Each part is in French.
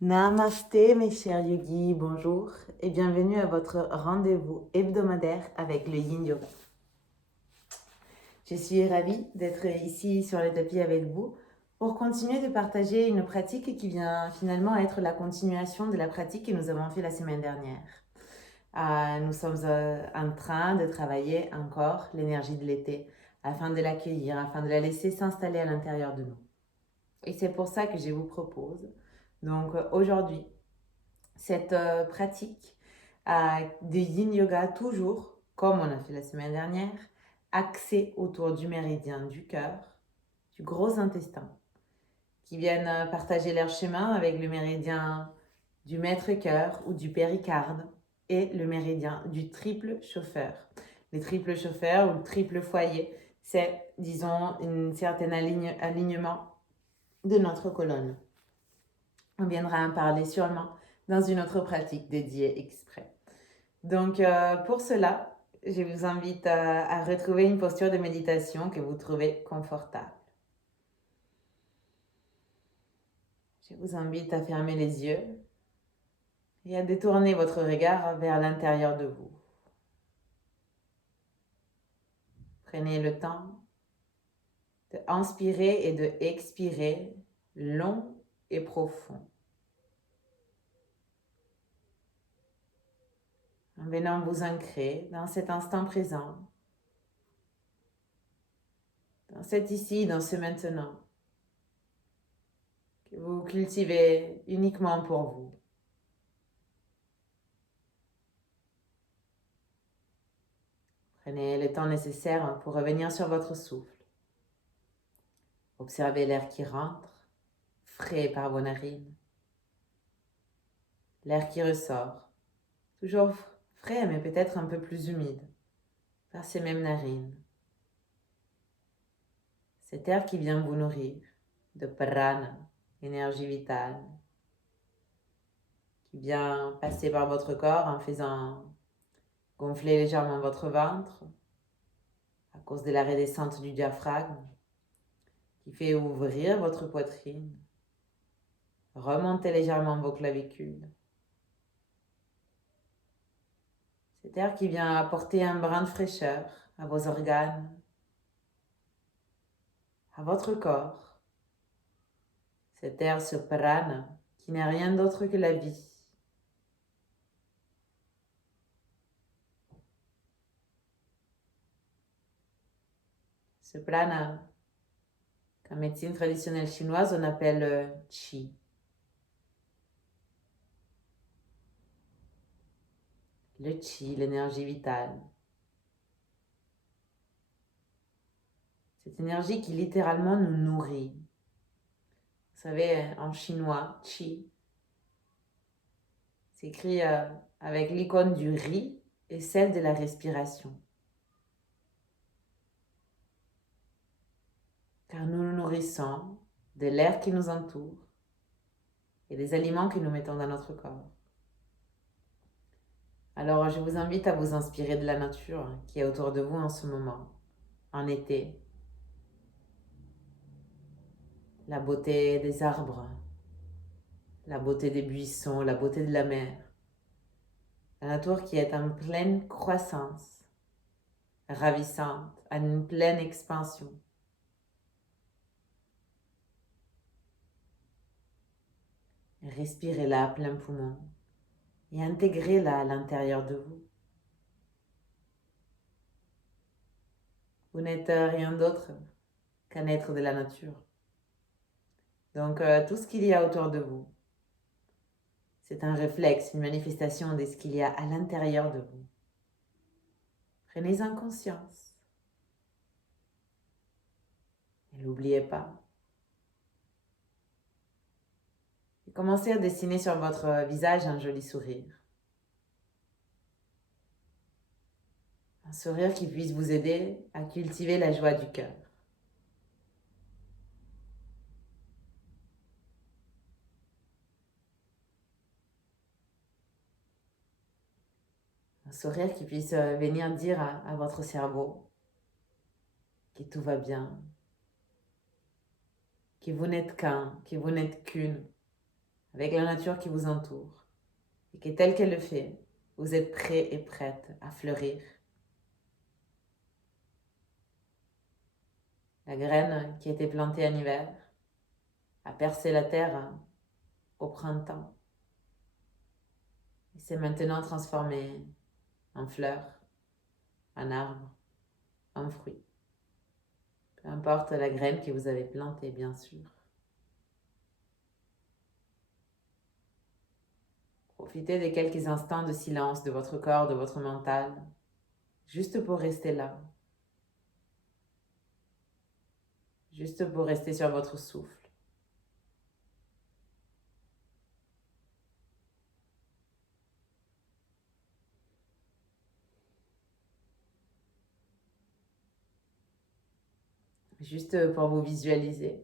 Namasté mes chers yogis, bonjour et bienvenue à votre rendez-vous hebdomadaire avec le Yin Yoga. Je suis ravie d'être ici sur le tapis avec vous pour continuer de partager une pratique qui vient finalement être la continuation de la pratique que nous avons fait la semaine dernière. Nous sommes en train de travailler encore l'énergie de l'été afin de l'accueillir, afin de la laisser s'installer à l'intérieur de nous. Et c'est pour ça que je vous propose donc aujourd'hui cette pratique de yin yoga, toujours comme on a fait la semaine dernière, axée autour du méridien du cœur, du gros intestin, qui viennent partager leur chemin avec le méridien du maître-cœur ou du péricarde et le méridien du triple chauffeur. Le triple chauffeur ou le triple foyer, c'est, disons, un certain alignement de notre colonne. On viendra en parler sûrement dans une autre pratique dédiée exprès. Donc, pour cela, je vous invite à retrouver une posture de méditation que vous trouvez confortable. Je vous invite à fermer les yeux et à détourner votre regard vers l'intérieur de vous. Prenez le temps de inspirer et de expirer long et profond. En venant vous ancrer dans cet instant présent, dans cet ici, dans ce maintenant, que vous cultivez uniquement pour vous. Prenez le temps nécessaire pour revenir sur votre souffle. Observez l'air qui rentre, frais par vos narines. L'air qui ressort, toujours frais mais peut-être un peu plus humide, par ces mêmes narines. Cet air qui vient vous nourrir de prana, énergie vitale, qui vient passer par votre corps en faisant gonfler légèrement votre ventre à cause de la redescente du diaphragme, qui fait ouvrir votre poitrine, remonter légèrement vos clavicules. Cet air qui vient apporter un brin de fraîcheur à vos organes, à votre corps. Cet air, ce prana, qui n'est rien d'autre que la vie. Ce prana, qu'en médecine traditionnelle chinoise, on appelle qi. Le qi, l'énergie vitale. Cette énergie qui littéralement nous nourrit. Vous savez, en chinois, qi s'écrit avec l'icône du riz et celle de la respiration. Car nous nous nourrissons de l'air qui nous entoure et des aliments que nous mettons dans notre corps. Alors, je vous invite à vous inspirer de la nature qui est autour de vous en ce moment, en été. La beauté des arbres, la beauté des buissons, la beauté de la mer. La nature qui est en pleine croissance, ravissante, en une pleine expansion. Respirez-la à plein poumon et intégrez-la à l'intérieur de vous. Vous n'êtes rien d'autre qu'un être de la nature. Donc tout ce qu'il y a autour de vous, c'est un réflexe, une manifestation de ce qu'il y a à l'intérieur de vous. Prenez-en conscience. Et n'oubliez pas. Et commencez à dessiner sur votre visage un joli sourire. Un sourire qui puisse vous aider à cultiver la joie du cœur. Un sourire qui puisse venir dire à votre cerveau que tout va bien, que vous n'êtes qu'un, que vous n'êtes qu'une, avec la nature qui vous entoure, et que telle qu'elle le fait, vous êtes prêt et prête à fleurir. La graine qui a été plantée en hiver a percé la terre au printemps et s'est maintenant transformée en fleur, en arbre, en fruit. Peu importe la graine que vous avez plantée, bien sûr. Profitez des quelques instants de silence de votre corps, de votre mental, juste pour rester là, juste pour rester sur votre souffle. Juste pour vous visualiser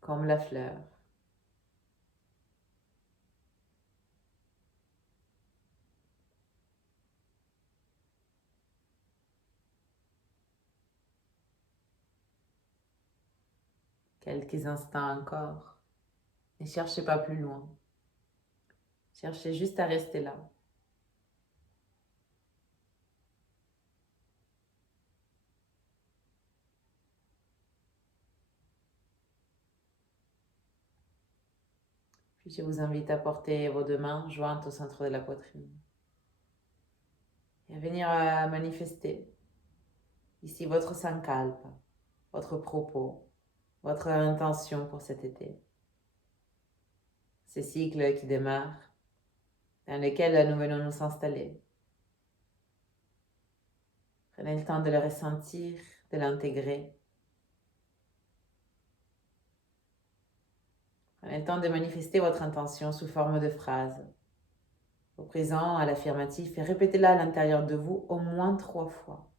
comme la fleur. Quelques instants encore. Ne cherchez pas plus loin. Cherchez juste à rester là. Puis je vous invite à porter vos deux mains jointes au centre de la poitrine. Et à venir manifester ici votre sankalpa, votre propos, votre intention pour cet été. Ces cycles qui démarrent, dans lesquels nous venons nous installer. Prenez le temps de le ressentir, de l'intégrer. Prenez le temps de manifester votre intention sous forme de phrases. Au présent, à l'affirmatif, et répétez-la à l'intérieur de vous au moins 3 fois.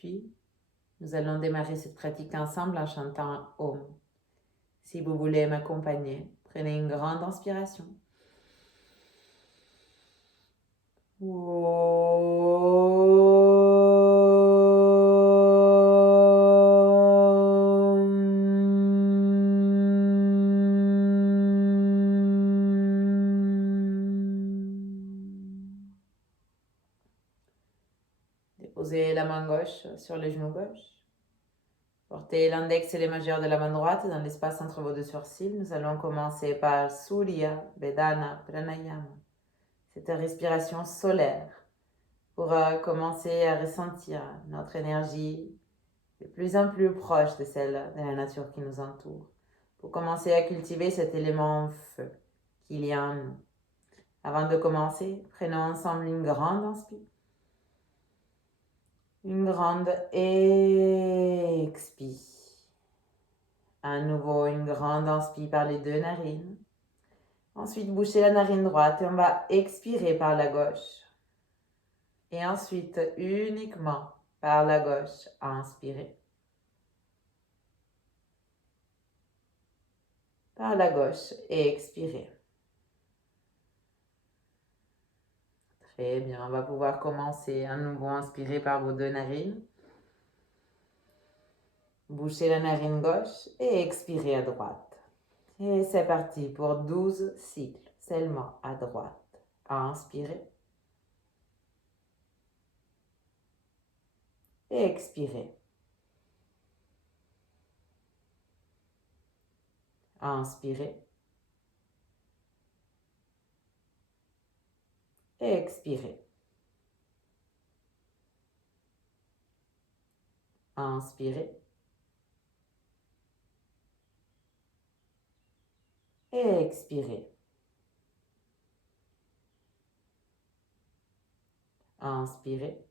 Puis, nous allons démarrer cette pratique ensemble en chantant Om. Si vous voulez m'accompagner, prenez une grande inspiration. Déposez la main gauche sur le genou gauche. Portez l'index et les majeurs de la main droite dans l'espace entre vos deux sourcils. Nous allons commencer par Surya Vedana Pranayama. Cette respiration solaire pour commencer à ressentir notre énergie de plus en plus proche de celle de la nature qui nous entoure. Pour commencer à cultiver cet élément feu qu'il y a en nous. Avant de commencer, prenons ensemble une grande inspire. Une grande expire. À nouveau, une grande inspire par les deux narines. Ensuite, bouchez la narine droite et on va expirer par la gauche. Et ensuite, uniquement par la gauche, inspirez. Par la gauche et expirez. Très bien, on va pouvoir commencer à nouveau inspirer par vos deux narines. Bouchez la narine gauche et expirez à droite. Et c'est parti pour 12 cycles, seulement à droite. Inspirez. Et expirez. Inspirez. Et expirez. Inspirez. Et expirez. Inspirez.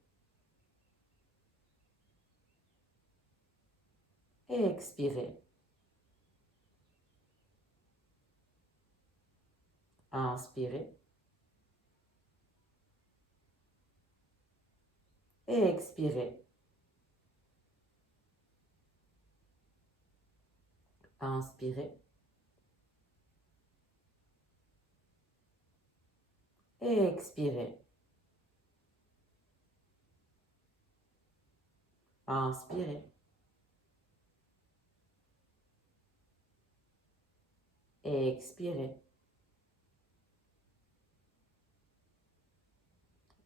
Et expirez. Inspirez. Et expirez. Inspirez. Et expirez. Inspirez. Et expirez.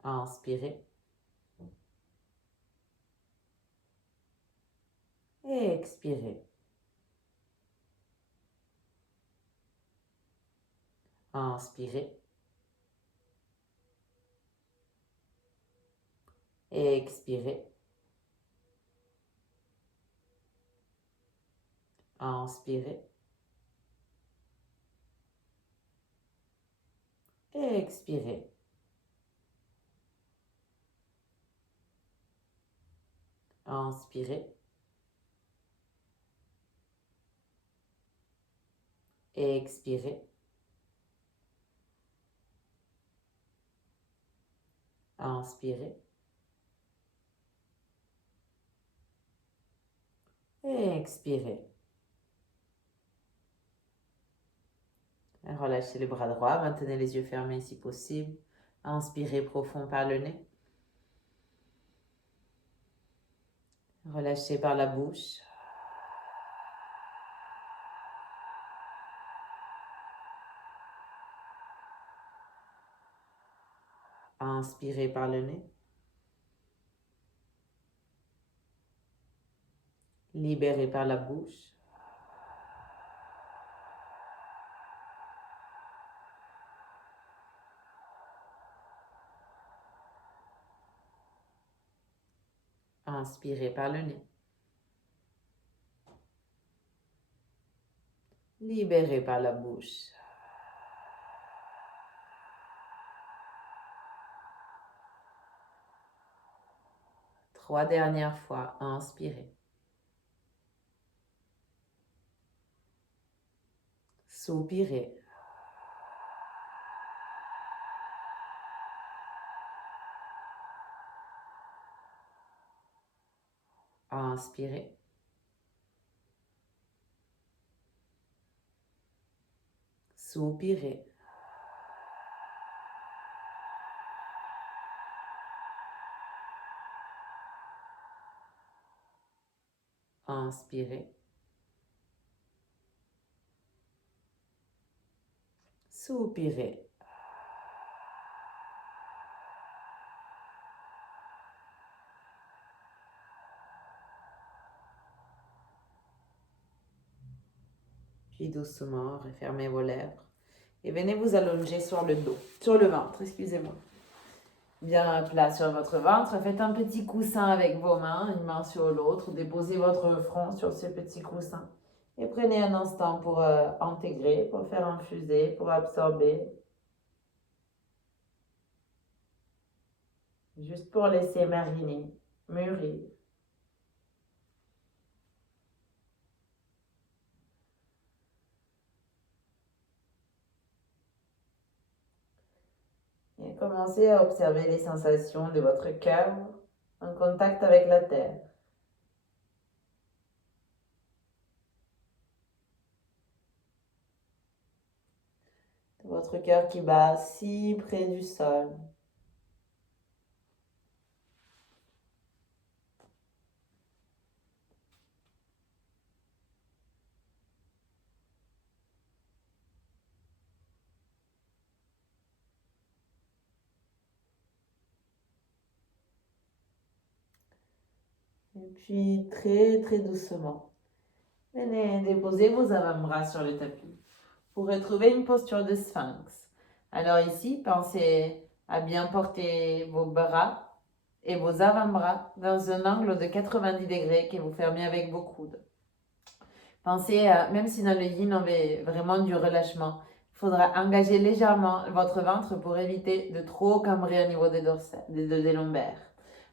Inspirez. Et expirez. Inspirez. Et expirez. Inspirez. Et expirez. Inspirez. Et expirez. Inspirez. Et expirez. Relâchez le bras droit, maintenez les yeux fermés si possible. Inspirez profond par le nez. Relâchez par la bouche. Inspirez par le nez. Libérez par la bouche. Inspirez par le nez. Libérez par la bouche. Trois dernières fois. Inspirez. Soupirez. Inspirez. Soupirez. Inspirez. Soupirez. Puis doucement, refermez vos lèvres et venez vous allonger sur le dos, sur le ventre, excusez-moi. Bien plat sur votre ventre, faites un petit coussin avec vos mains, une main sur l'autre, déposez votre front sur ce petit coussin et prenez un instant pour intégrer, pour faire infuser, pour absorber, juste pour laisser mariner, mûrir. Et commencez à observer les sensations de votre cœur en contact avec la terre. Votre cœur qui bat si près du sol. Et puis très très doucement, venez déposer vos avant-bras sur le tapis pour retrouver une posture de sphinx. Alors ici, pensez à bien porter vos bras et vos avant-bras dans un angle de 90 degrés que vous fermez avec vos coudes. Pensez, même si dans le yin on veut vraiment du relâchement, il faudra engager légèrement votre ventre pour éviter de trop cambrer au niveau des lombaires.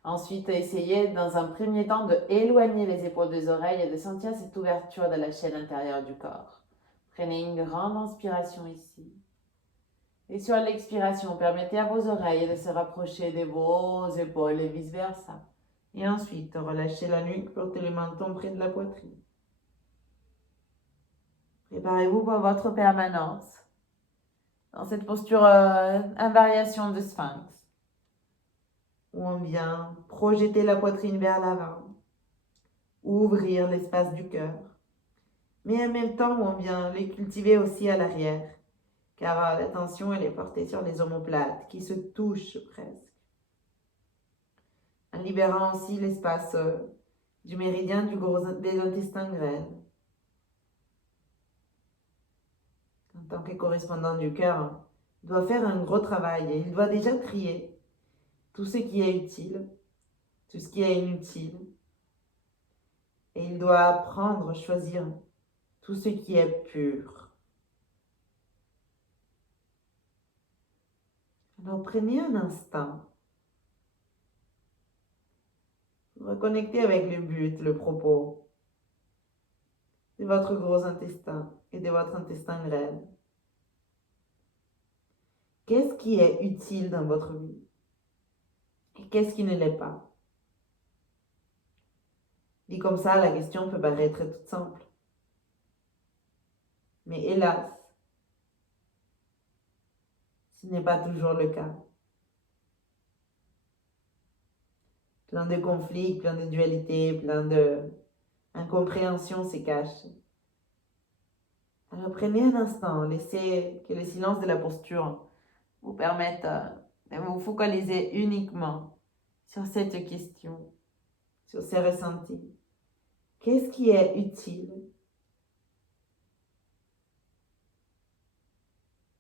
Ensuite, essayez dans un premier temps de éloigner les épaules des oreilles et de sentir cette ouverture de la chaîne intérieure du corps. Prenez une grande inspiration ici. Et sur l'expiration, permettez à vos oreilles de se rapprocher de vos épaules et vice-versa. Et ensuite, relâchez la nuque, portez le menton près de la poitrine. Préparez-vous pour votre permanence dans cette posture invariation de sphinx, où on vient projeter la poitrine vers l'avant, ouvrir l'espace du cœur, mais en même temps où on vient les cultiver aussi à l'arrière, car l'attention elle est portée sur les omoplates qui se touchent presque, en libérant aussi l'espace du méridien des intestins grêles. En tant que correspondant du cœur, il doit faire un gros travail et il doit déjà trier tout ce qui est utile, tout ce qui est inutile. Et il doit apprendre, choisir tout ce qui est pur. Alors prenez un instant, reconnectez avec le but, le propos de votre gros intestin et de votre intestin grêle. Qu'est-ce qui est utile dans votre vie et qu'est-ce qui ne l'est pas? Dit comme ça, la question peut paraître toute simple. Mais hélas, ce n'est pas toujours le cas. Plein de conflits, plein de dualités, plein d'incompréhensions se cachent. Alors prenez un instant, laissez que le silence de la posture vous permette de vous focaliser uniquement sur cette question, sur ces ressentis. Qu'est-ce qui est utile?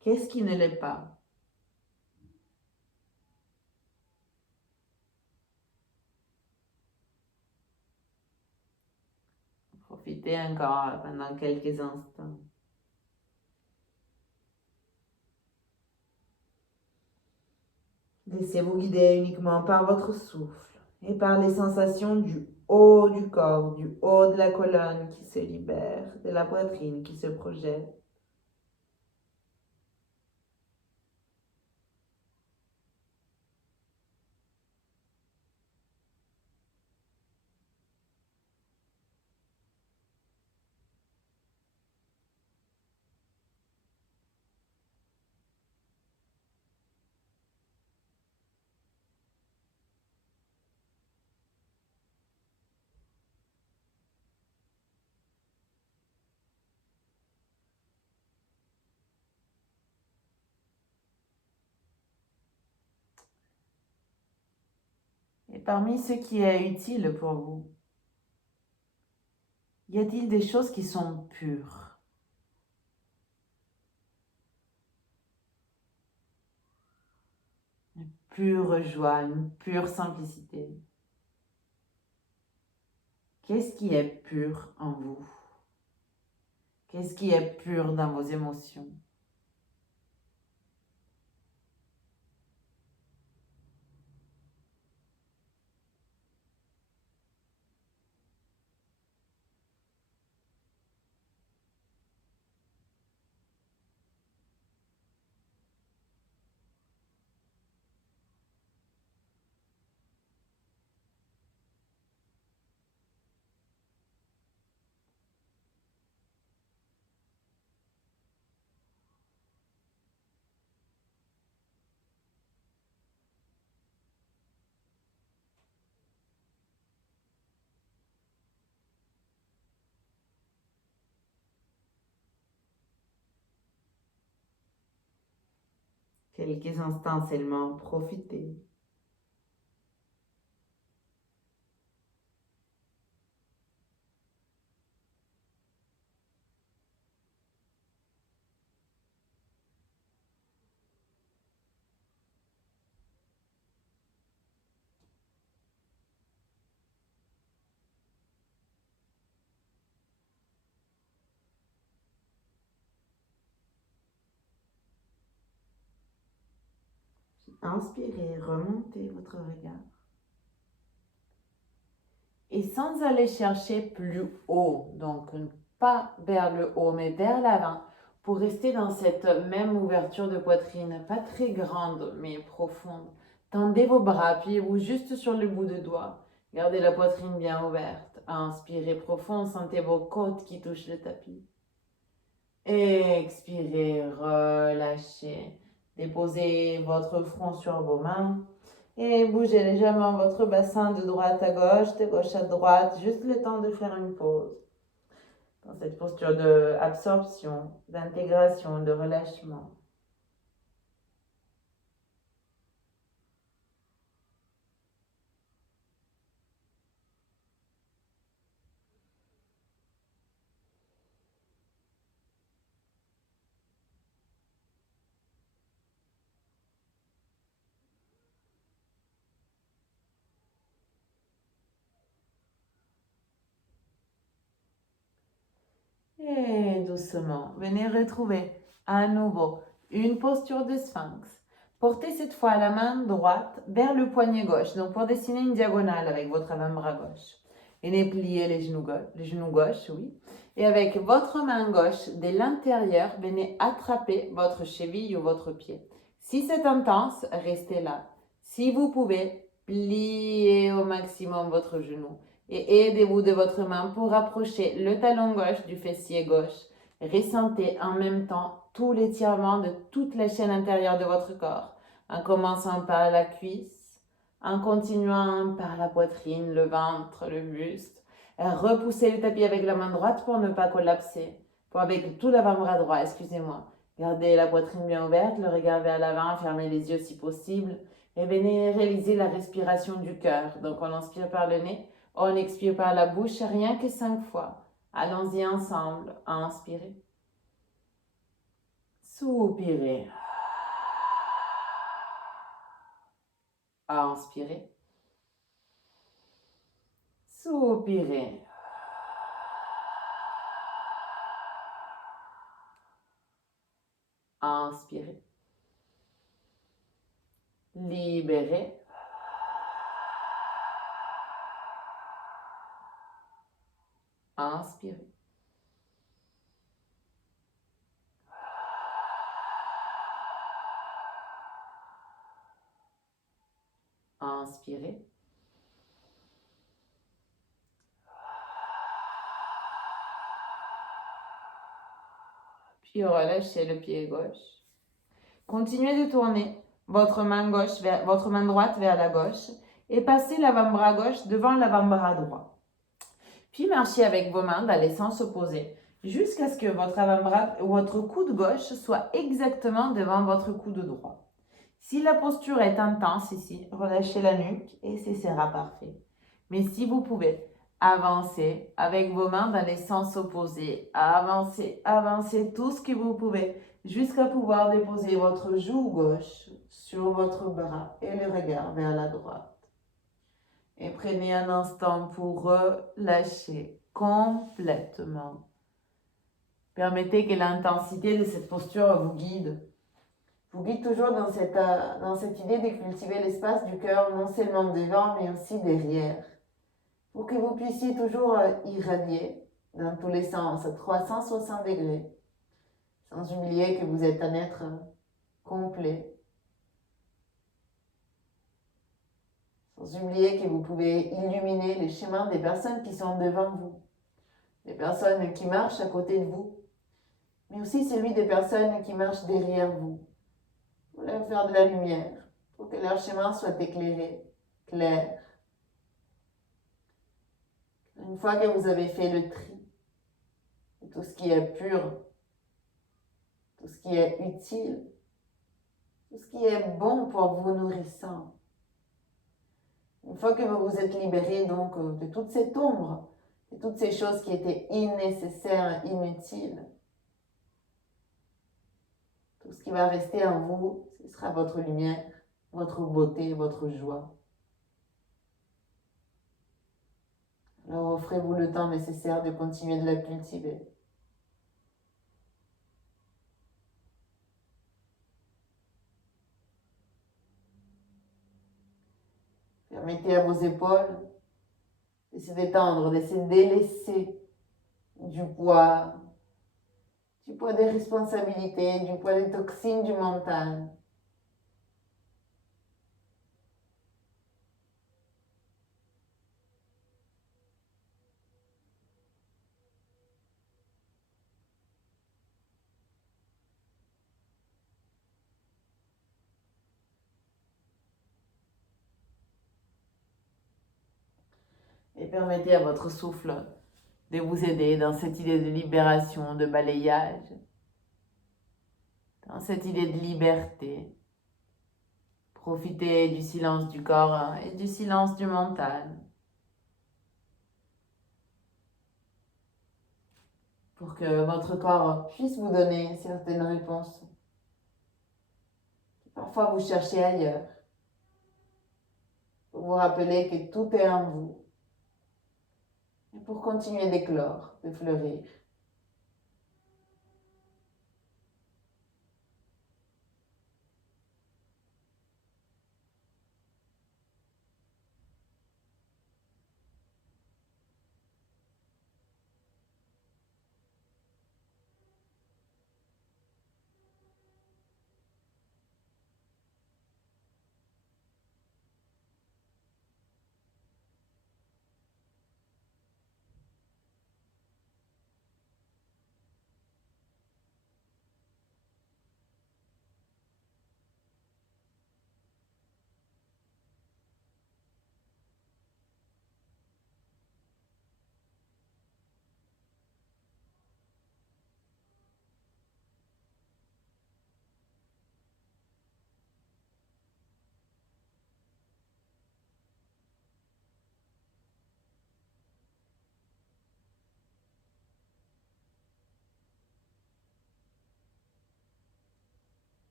Qu'est-ce qui ne l'est pas? Profitez encore pendant quelques instants. Laissez-vous guider uniquement par votre souffle et par les sensations du haut du corps, du haut de la colonne qui se libère, de la poitrine qui se projette. Et parmi ce qui est utile pour vous, y a-t-il des choses qui sont pures? Une pure joie, une pure simplicité. Qu'est-ce qui est pur en vous? Qu'est-ce qui est pur dans vos émotions? Quelques instants seulement, profitez. Inspirez, remontez votre regard. Et sans aller chercher plus haut, donc pas vers le haut, mais vers l'avant, Pour rester dans cette même ouverture de poitrine, pas très grande mais profonde, tendez vos bras, appuyez-vous juste sur le bout de doigt. Gardez la poitrine bien ouverte. Inspirez profond, sentez vos côtes qui touchent le tapis. Expirez, relâchez. Déposez votre front sur vos mains et bougez légèrement votre bassin de droite à gauche, de gauche à droite, juste le temps de faire une pause. Dans cette posture d'absorption, d'intégration, de relâchement. Et doucement, venez retrouver à nouveau une posture de sphinx. Portez cette fois la main droite vers le poignet gauche, donc pour dessiner une diagonale avec votre avant-bras gauche. Venez plier les genoux gauche, oui. Et avec votre main gauche, de l'intérieur, venez attraper votre cheville ou votre pied. Si c'est intense, restez là. Si vous pouvez, pliez au maximum votre genou et aidez-vous de votre main pour rapprocher le talon gauche du fessier gauche. Ressentez en même temps tout l'étirement de toute la chaîne intérieure de votre corps, en commençant par la cuisse, en continuant par la poitrine, le ventre, le buste. Repoussez le tapis avec la main droite pour ne pas collapser. Avec tout l'avant-bras droit, excusez-moi. Gardez la poitrine bien ouverte, le regard vers l'avant, fermez les yeux si possible. Et venez réaliser la respiration du cœur. Donc on inspire par le nez. On expire par la bouche, rien que 5 fois. Allons-y ensemble. Inspirez. Soupirez. Inspirez. Soupirez. Inspirez. Libérez. Inspirez. Inspirez. Puis relâchez le pied gauche. Continuez de tourner votre main droite vers la gauche et passez l'avant-bras gauche devant l'avant-bras droit. Puis marchez avec vos mains dans les sens opposés jusqu'à ce que votre avant-bras ou votre coude gauche soit exactement devant votre coude droit. Si la posture est intense ici, relâchez la nuque et ce sera parfait. Mais si vous pouvez, avancez avec vos mains dans les sens opposés. Avancez, avancez tout ce que vous pouvez jusqu'à pouvoir déposer votre joue gauche sur votre bras et le regard vers la droite. Et prenez un instant pour relâcher complètement. Permettez que l'intensité de cette posture vous guide. Vous guide toujours dans cette idée de cultiver l'espace du cœur, non seulement devant, mais aussi derrière. Pour que vous puissiez toujours irradier dans tous les sens, à 360 degrés, sans oublier que vous êtes un être complet. Sans oublier que vous pouvez illuminer les chemins des personnes qui sont devant vous, des personnes qui marchent à côté de vous, mais aussi celui des personnes qui marchent derrière vous. Vous leur faire de la lumière pour que leur chemin soit éclairé, clair. Une fois que vous avez fait le tri de tout ce qui est pur, tout ce qui est utile, tout ce qui est bon pour vous nourrissant, une fois que vous vous êtes libéré donc de toute cette ombre, de toutes ces choses qui étaient nécessaires, inutiles, tout ce qui va rester en vous, ce sera votre lumière, votre beauté, votre joie. Alors offrez-vous le temps nécessaire de continuer de la cultiver. Permettez à vos épaules de se détendre, de se délaisser du poids, du poids des responsabilités, du poids des toxines du mental. Et permettez à votre souffle de vous aider dans cette idée de libération, de balayage, dans cette idée de liberté. Profitez du silence du corps et du silence du mental pour que votre corps puisse vous donner certaines réponses. Parfois, vous cherchez ailleurs. Pour vous rappeler que tout est en vous. Et pour continuer d'éclore, de fleurir.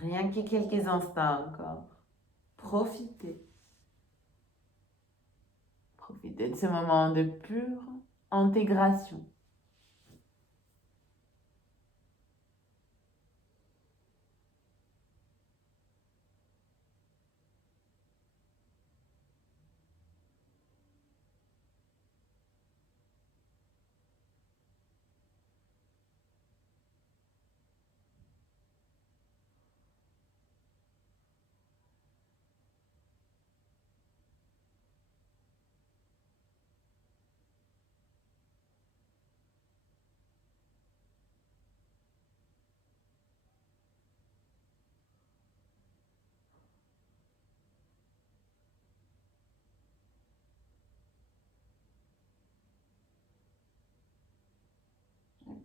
Rien que quelques instants encore. Profitez. Profitez de ce moment de pure intégration.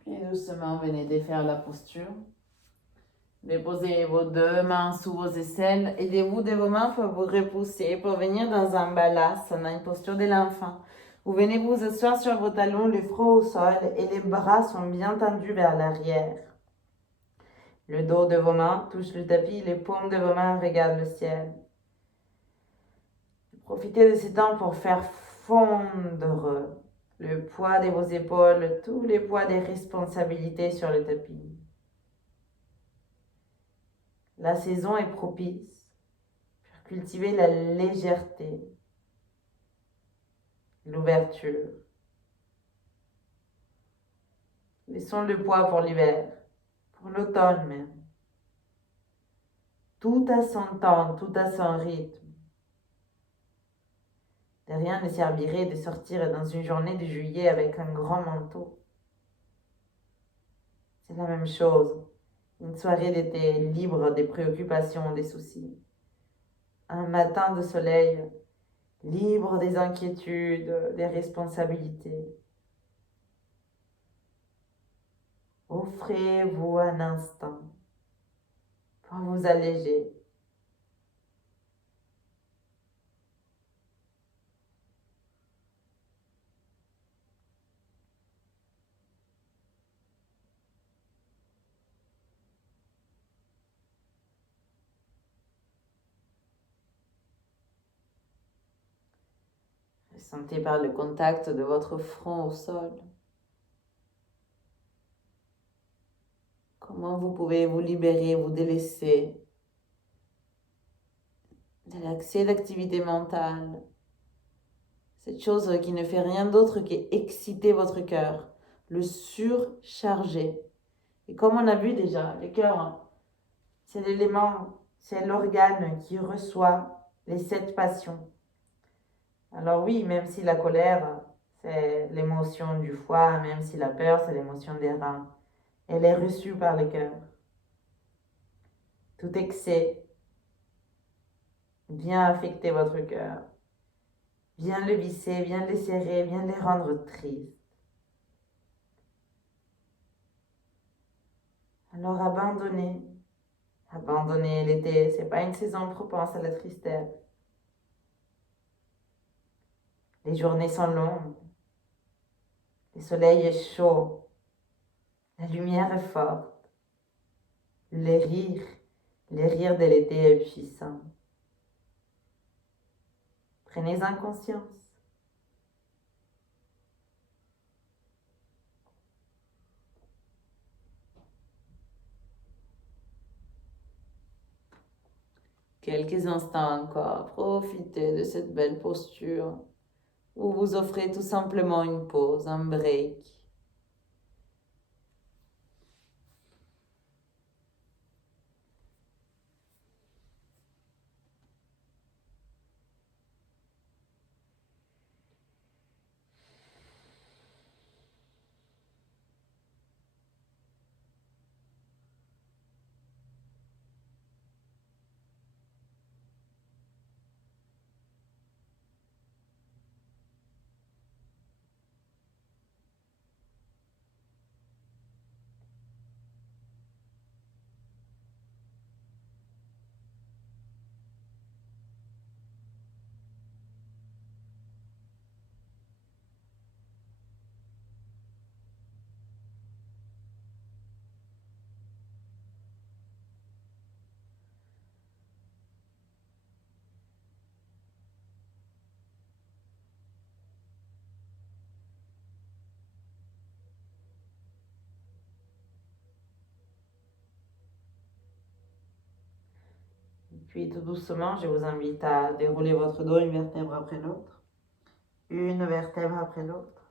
Et puis doucement, venez défaire la posture. Déposez vos deux mains sous vos aisselles. Aidez-vous de vos mains pour vous repousser, pour venir dans un balasana, une posture de l'enfant. Vous venez vous asseoir sur vos talons, le front au sol et les bras sont bien tendus vers l'arrière. Le dos de vos mains touche le tapis, les paumes de vos mains regardent le ciel. Profitez de ce temps pour faire fondre le poids de vos épaules, tous les poids des responsabilités sur le tapis. La saison est propice pour cultiver la légèreté, l'ouverture. Laissons le poids pour l'hiver, pour l'automne même. Tout à son temps, tout à son rythme. De rien ne servirait de sortir dans une journée de juillet avec un grand manteau. C'est la même chose. Une soirée d'été libre des préoccupations, des soucis. Un matin de soleil libre des inquiétudes, des responsabilités. Offrez-vous un instant pour vous alléger. Ressentez par le contact de votre front au sol. Comment vous pouvez vous libérer, vous délaisser de l'accès d'activité mentale. Cette chose qui ne fait rien d'autre qu'exciter votre cœur, le surcharger. Et comme on a vu déjà, le cœur, c'est l'élément, c'est l'organe qui reçoit les 7 passions. Alors oui, même si la colère, c'est l'émotion du foie, même si la peur, c'est l'émotion des reins, elle est reçue par le cœur. Tout excès vient affecter votre cœur, vient le visser, vient le serrer, vient le rendre triste. Alors abandonnez. Abandonnez l'été, c'est pas une saison propense à la tristesse. Les journées sont longues, le soleil est chaud, la lumière est forte, le rire, le rire de l'été est puissant. Prenez-en conscience. Quelques instants encore, profitez de cette belle posture où vous offrez tout simplement une pause, un break. Puis tout doucement, je vous invite à dérouler votre dos une vertèbre après l'autre. Une vertèbre après l'autre.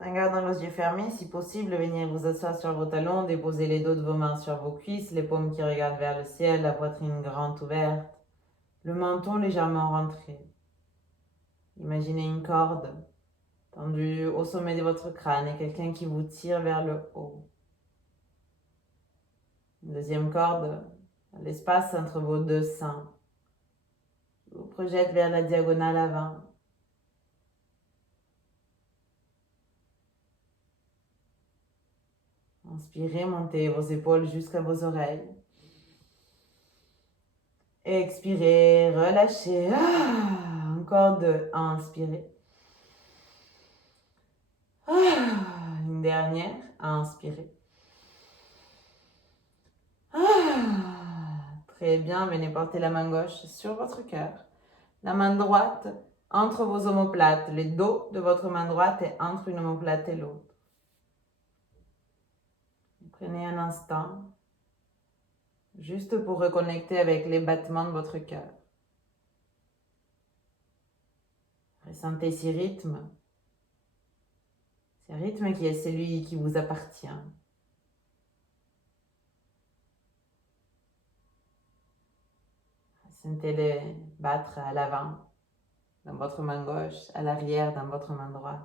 En gardant les yeux fermés, si possible, venez vous asseoir sur vos talons, déposez les dos de vos mains sur vos cuisses, les paumes qui regardent vers le ciel, la poitrine grande ouverte, le menton légèrement rentré. Imaginez une corde tendue au sommet de votre crâne et quelqu'un qui vous tire vers le haut. Une deuxième corde, l'espace entre vos deux seins, vous projette vers la diagonale avant. Inspirez, montez vos épaules jusqu'à vos oreilles. Expirez, relâchez. Encore deux. Inspirez. Une dernière. Inspirez. Très bien, venez porter la main gauche sur votre cœur. La main droite entre vos omoplates. Le dos de votre main droite est entre une omoplate et l'autre. Prenez un instant, juste pour reconnecter avec les battements de votre cœur. Ressentez ces rythmes qui est celui qui vous appartient. Sentez-les battre à l'avant dans votre main gauche, à l'arrière dans votre main droite.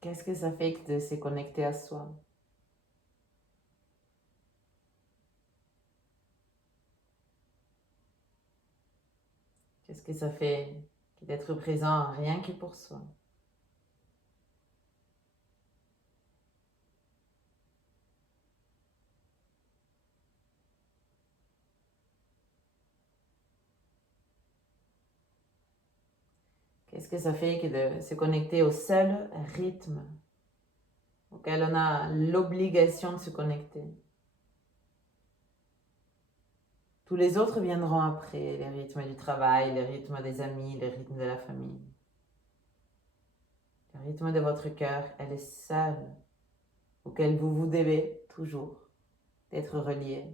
Qu'est-ce que ça fait de se connecter à soi? Qu'est-ce que ça fait d'être présent rien que pour soi? Qu'est-ce que ça fait que de se connecter au seul rythme auquel on a l'obligation de se connecter? Tous les autres viendront après, les rythmes du travail, les rythmes des amis, les rythmes de la famille. Le rythme de votre cœur, elle est seule, auquel vous vous devez toujours d'être relié.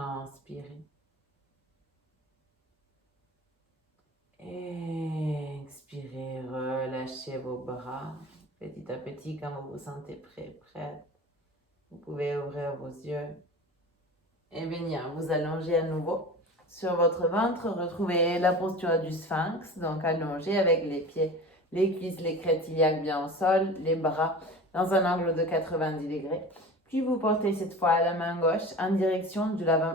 Inspirez. Expirez, relâchez vos bras. Petit à petit, quand vous vous sentez prêt, prête, vous pouvez ouvrir vos yeux et venir vous allonger à nouveau sur votre ventre. Retrouvez la posture du sphinx, donc allongé avec les pieds, les cuisses, les crêtes iliaques bien au sol, les bras dans un angle de 90 degrés. Puis vous portez cette fois la main gauche en direction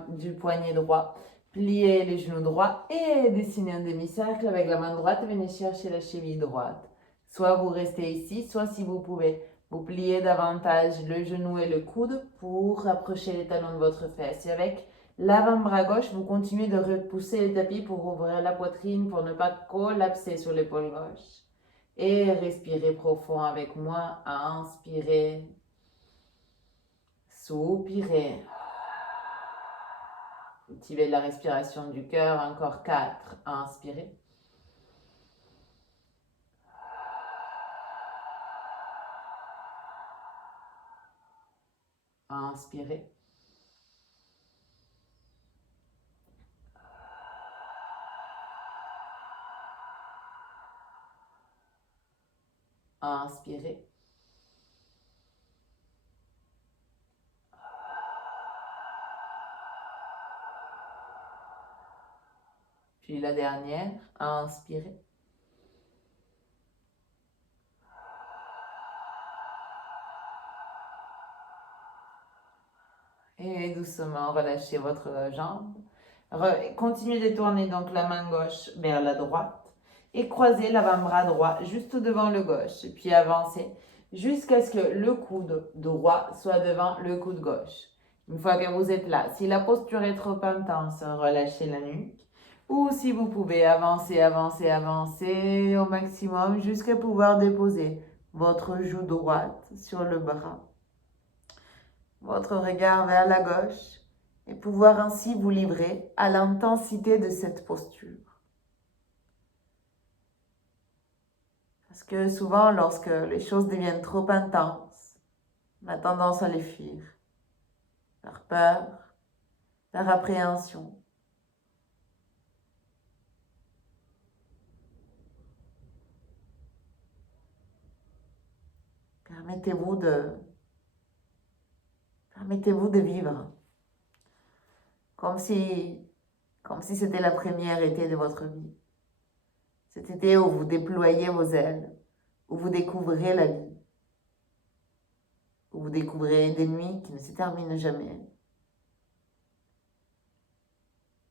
du poignet droit. Pliez les genoux droits et dessinez un demi-cercle avec la main droite. Venez chercher la cheville droite. Soit vous restez ici, soit si vous pouvez, vous pliez davantage le genou et le coude pour rapprocher les talons de votre fesse. Et avec l'avant-bras gauche, vous continuez de repousser le tapis pour ouvrir la poitrine, pour ne pas collapser sur l'épaule gauche. Et respirez profond avec moi. Inspirez. Soupirez. Cultivez la respiration du cœur. Encore 4. Inspirez. Inspirez. Inspirez. Puis la dernière. Inspirez. Et doucement relâchez votre jambe. Continuez de tourner donc la main gauche vers la droite et croisez l'avant-bras droit juste devant le gauche. Puis avancez jusqu'à ce que le coude droit soit devant le coude gauche. Une fois que vous êtes là, si la posture est trop intense, relâchez la nuque. Ou si vous pouvez avancer, avancer, avancer au maximum jusqu'à pouvoir déposer votre joue droite sur le bras, votre regard vers la gauche et pouvoir ainsi vous livrer à l'intensité de cette posture. Parce que souvent, lorsque les choses deviennent trop intenses, on a tendance à les fuir, par peur, par appréhension. Permettez-vous de vivre comme si c'était la première été de votre vie. Cet été où vous déployez vos ailes, où vous découvrez la vie, où vous découvrez des nuits qui ne se terminent jamais,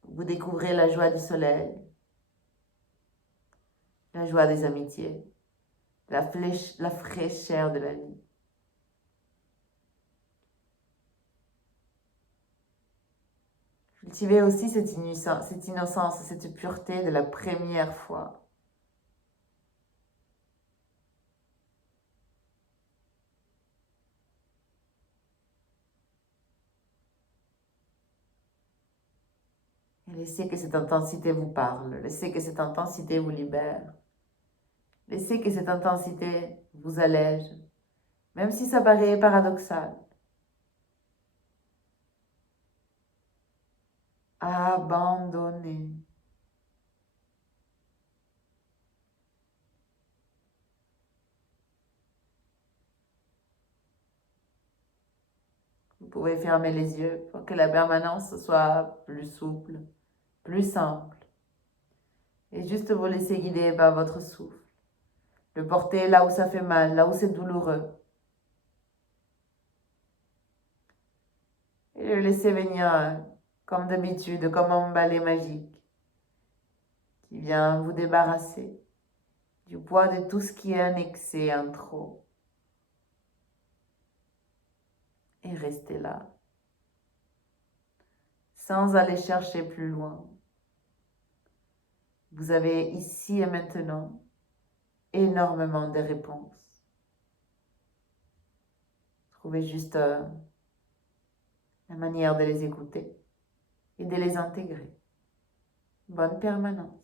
où vous découvrez la joie du soleil, la joie des amitiés, la fraîcheur de la vie. Cultivez aussi cette innocence, cette pureté de la première fois. Et laissez que cette intensité vous parle, laissez que cette intensité vous libère, laissez que cette intensité vous allège, même si ça paraît paradoxal. Abandonnez. Vous pouvez fermer les yeux pour que la permanence soit plus souple, plus simple. Et juste vous laisser guider par votre souffle. Le porter là où ça fait mal, là où c'est douloureux. Et le laisser venir comme d'habitude, comme un balai magique qui vient vous débarrasser du poids de tout ce qui est annexé en trop. Et restez là. sans aller chercher plus loin. Vous avez ici et maintenant énormément de réponses. Trouvez juste la manière de les écouter et de les intégrer. Bonne permanence.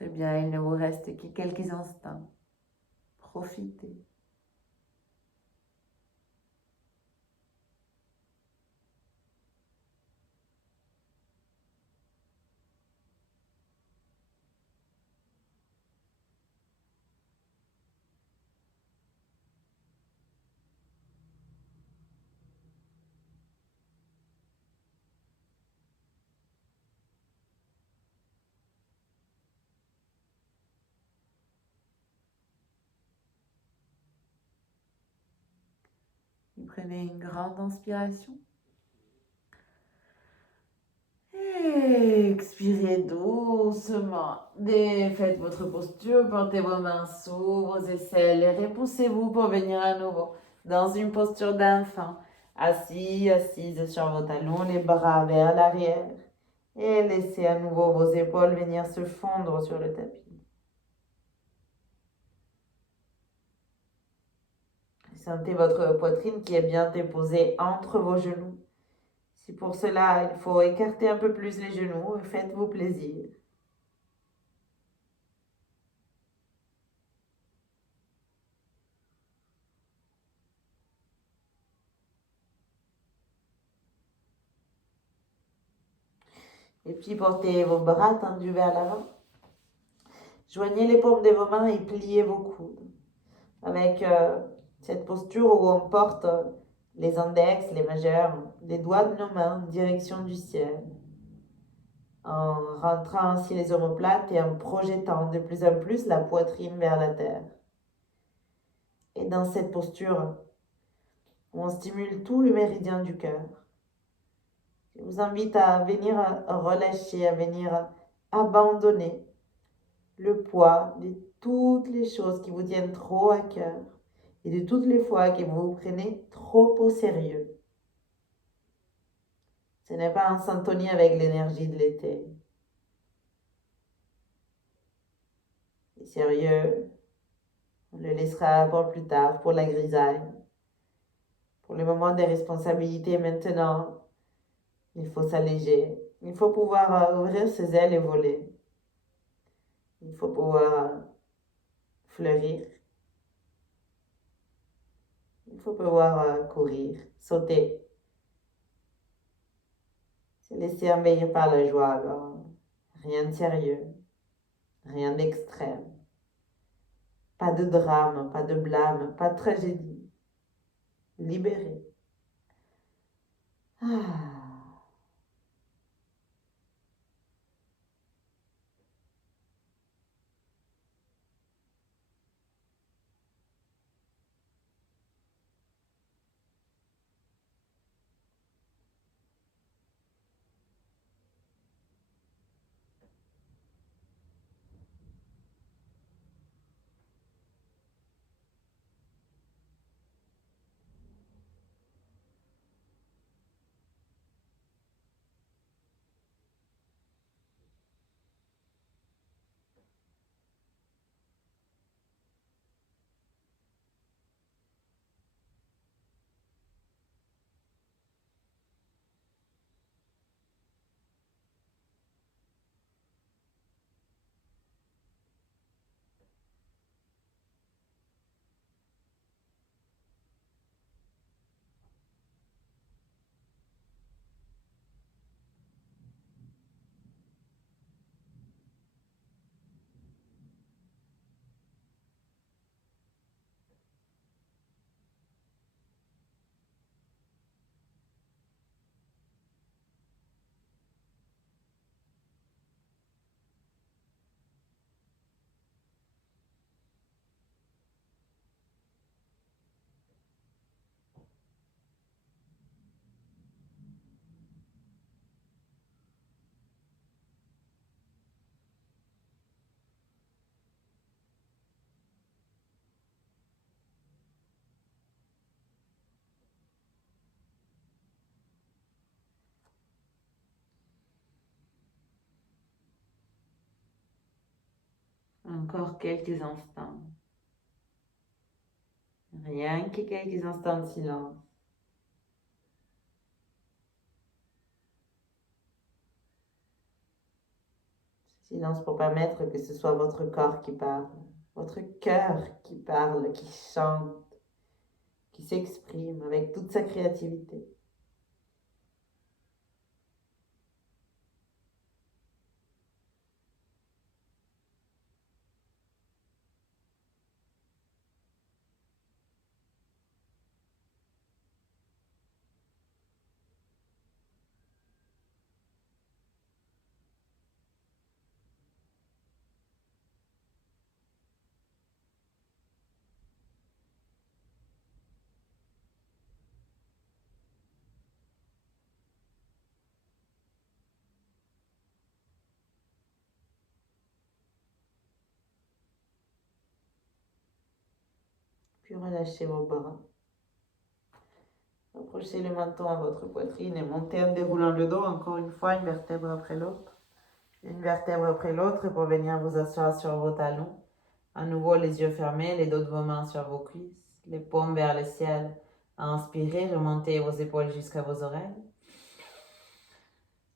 Très bien, il ne vous reste que quelques instants. Profitez. Prenez une grande inspiration. Et expirez doucement. Faites votre posture, portez vos mains sous vos aisselles et repoussez-vous pour venir à nouveau dans une posture d'enfant. Assis, assise sur vos talons, les bras vers l'arrière. Et laissez à nouveau vos épaules venir se fondre sur le tapis. Sentez votre poitrine qui est bien déposée entre vos genoux. Si pour cela, il faut écarter un peu plus les genoux, faites-vous plaisir. Et puis portez vos bras tendus vers l'avant. Joignez les paumes de vos mains et pliez vos coudes. Avec cette posture où on porte les index, les majeurs, les doigts de nos mains en direction du ciel. En rentrant ainsi les omoplates et en projetant de plus en plus la poitrine vers la terre. Et dans cette posture, on stimule tout le méridien du cœur. Je vous invite à venir relâcher, à venir abandonner le poids de toutes les choses qui vous tiennent trop à cœur et de toutes les fois que vous vous prenez trop au sérieux. Ce n'est pas en syntonie avec l'énergie de l'été. Le sérieux, on le laissera pour plus tard, pour la grisaille. Pour le moment des responsabilités maintenant, il faut s'alléger. Il faut pouvoir ouvrir ses ailes et voler. Il faut pouvoir fleurir. Il faut pouvoir courir, sauter. Se laisser envahir par la joie, alors rien de sérieux, rien d'extrême. Pas de drame, pas de blâme, pas de tragédie. Libéré. Ah. Encore quelques instants. Rien que quelques instants de silence. Silence pour permettre que ce soit votre corps qui parle, votre cœur qui parle, qui chante, qui s'exprime avec toute sa créativité. Puis relâchez vos bras. Approchez le menton à votre poitrine et montez en déroulant le dos, encore une fois, une vertèbre après l'autre. Une vertèbre après l'autre pour venir vous asseoir sur vos talons. À nouveau, les yeux fermés, les dos de vos mains sur vos cuisses, les paumes vers le ciel. Inspirez, remontez vos épaules jusqu'à vos oreilles.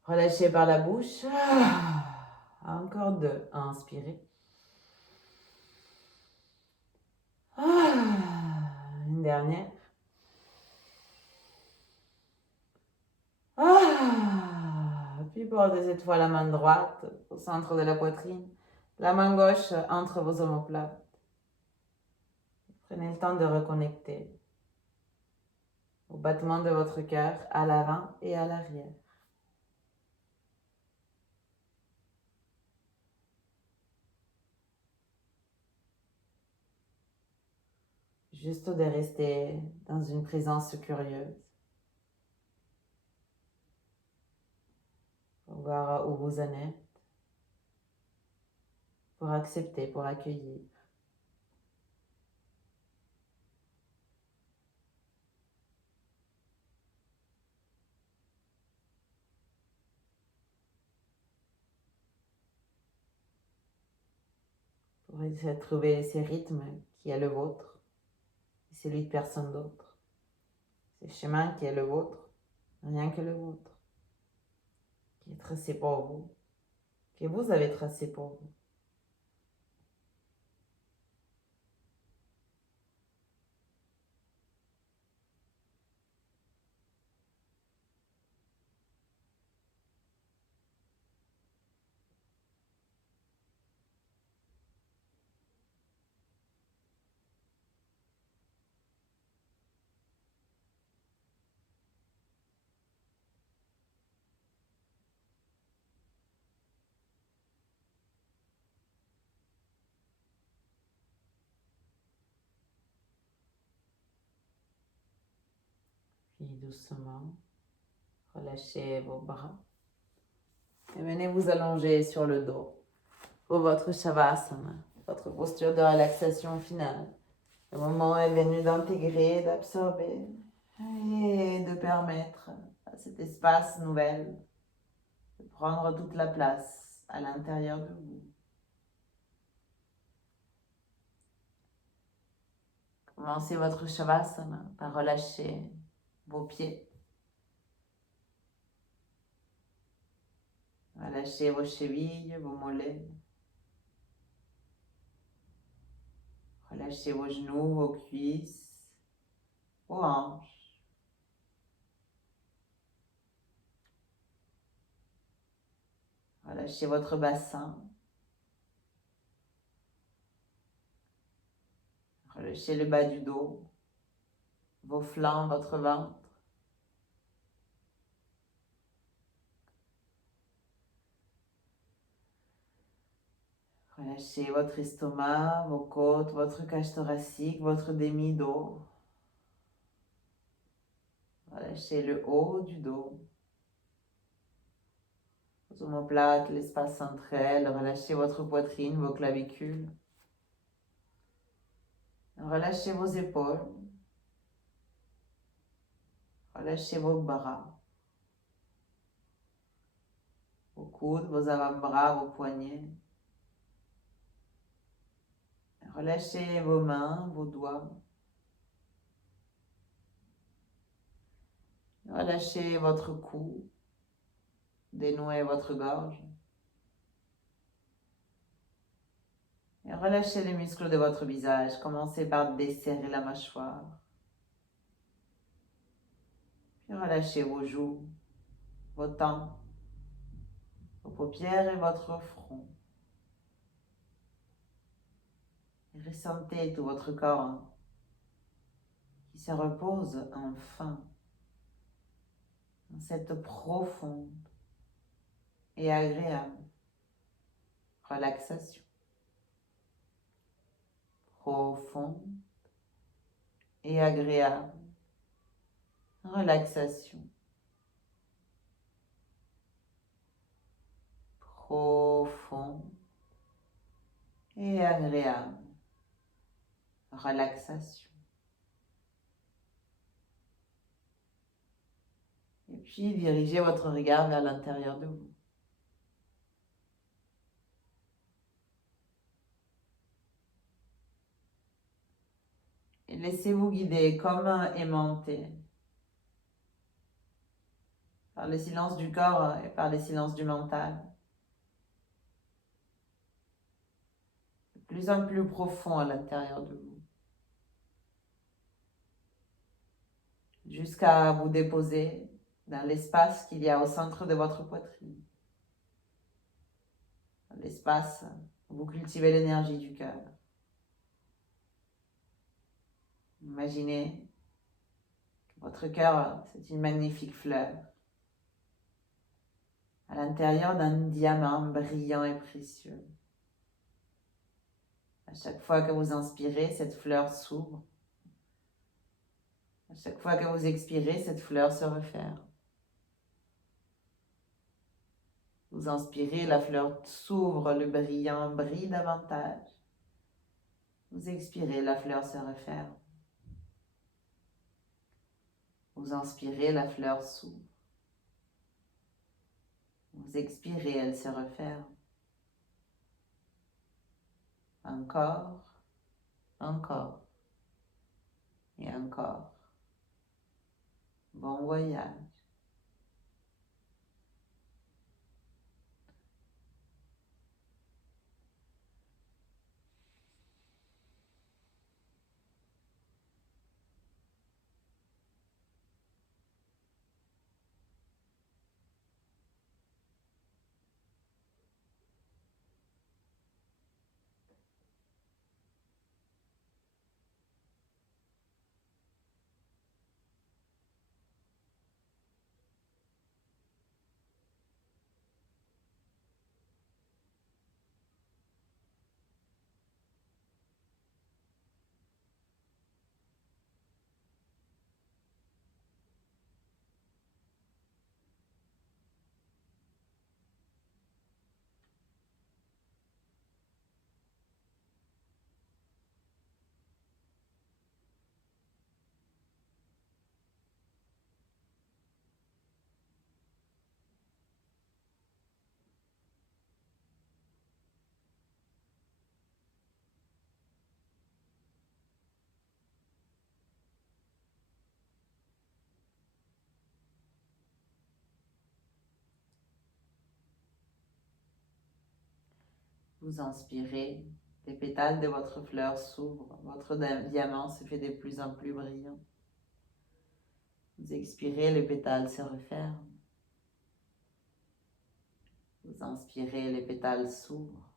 Relâchez par la bouche. Encore deux. Inspirez. Une dernière. Puis portez cette fois la main droite au centre de la poitrine, la main gauche entre vos omoplates. Prenez le temps de reconnecter au battement de votre cœur à l'avant et à l'arrière. Juste de rester dans une présence curieuse. Pour voir où vous en êtes. Pour accepter, pour accueillir. Pour essayer de trouver ces rythmes qui est le vôtre. Et celui de personne d'autre. Ce chemin qui est le vôtre. Rien que le vôtre. Qui est tracé pour vous. Que vous avez tracé pour vous. Puis doucement, relâchez vos bras. Et venez vous allonger sur le dos pour votre Shavasana, votre posture de relaxation finale. Le moment est venu d'intégrer, d'absorber et de permettre à cet espace nouvel de prendre toute la place à l'intérieur de vous. Commencez votre Shavasana par relâcher vos pieds. Relâchez vos chevilles, vos mollets. Relâchez vos genoux, vos cuisses, vos hanches. Relâchez votre bassin. Relâchez le bas du dos, vos flancs, votre ventre. Relâchez votre estomac, vos côtes, votre cage thoracique, votre demi-dos. Relâchez le haut du dos. Vos omoplates, l'espace entre elles. Relâchez votre poitrine, vos clavicules. Relâchez vos épaules. Relâchez vos bras. Vos coudes, vos avant-bras, vos poignets. Relâchez vos mains, vos doigts. Relâchez votre cou. Dénouez votre gorge. Et relâchez les muscles de votre visage. Commencez par desserrer la mâchoire. Puis relâchez vos joues, vos tempes, vos paupières et votre front. Et ressentez tout votre corps qui se repose enfin dans cette profonde et agréable relaxation. Profonde et agréable relaxation. Profonde et agréable relaxation. Et puis dirigez votre regard vers l'intérieur de vous. Et laissez-vous guider comme aimanté par le silence du corps et par le silence du mental. De plus en plus profond à l'intérieur de vous. Jusqu'à vous déposer dans l'espace qu'il y a au centre de votre poitrine. L'espace où vous cultivez l'énergie du cœur. Imaginez que votre cœur, c'est une magnifique fleur. À l'intérieur d'un diamant brillant et précieux. À chaque fois que vous inspirez, cette fleur s'ouvre. À chaque fois que vous expirez, cette fleur se referme. Vous inspirez, la fleur s'ouvre, le brillant brille davantage. Vous expirez, la fleur se referme. Vous inspirez, la fleur s'ouvre. Vous expirez, elle se referme. Encore, encore et encore. Bon voyage. Vous inspirez, les pétales de votre fleur s'ouvrent, votre diamant se fait de plus en plus brillant. Vous expirez, les pétales se referment. Vous inspirez, les pétales s'ouvrent.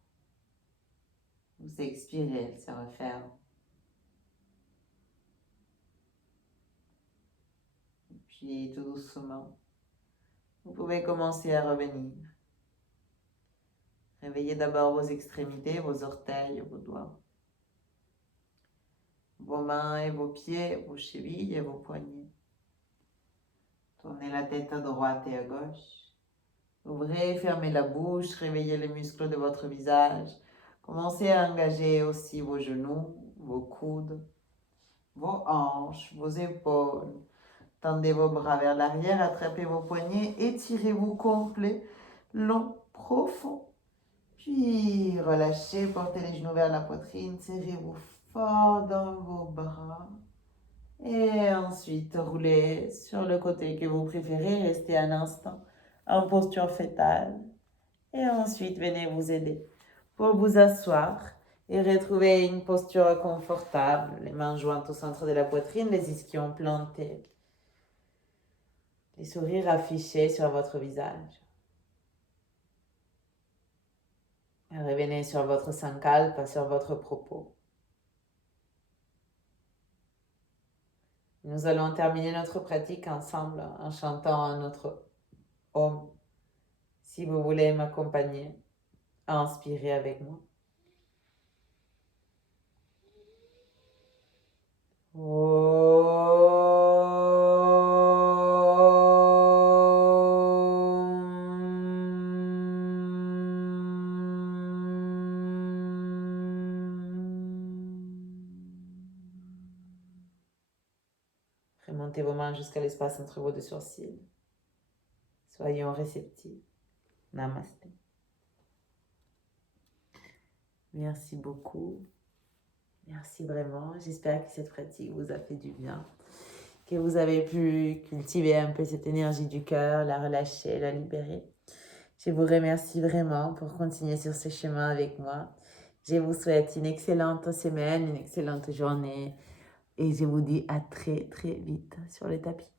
Vous expirez, elles se referment. Et puis tout doucement, vous pouvez commencer à revenir. Réveillez d'abord vos extrémités, vos orteils, vos doigts. Vos mains et vos pieds, vos chevilles et vos poignets. Tournez la tête à droite et à gauche. Ouvrez et fermez la bouche, réveillez les muscles de votre visage. Commencez à engager aussi vos genoux, vos coudes, vos hanches, vos épaules. Tendez vos bras vers l'arrière, attrapez vos poignets, étirez-vous complet, long, profond. Puis relâchez, portez les genoux vers la poitrine, serrez-vous fort dans vos bras. Et ensuite, roulez sur le côté que vous préférez, restez un instant en posture fétale. Et ensuite, venez vous aider pour vous asseoir et retrouver une posture confortable, les mains jointes au centre de la poitrine, les ischions plantés, les sourires affichés sur votre visage. Et revenez sur votre sankalpa, sur votre propos. Nous allons terminer notre pratique ensemble en chantant notre Om. Si vous voulez m'accompagner, inspirez avec moi. Remontez vos mains jusqu'à l'espace entre vos deux sourcils. Soyons réceptifs. Namasté. Merci beaucoup. Merci vraiment. J'espère que cette pratique vous a fait du bien, que vous avez pu cultiver un peu cette énergie du cœur, la relâcher, la libérer. Je vous remercie vraiment pour continuer sur ce chemin avec moi. Je vous souhaite une excellente semaine, une excellente journée et je vous dis à très très vite sur le tapis.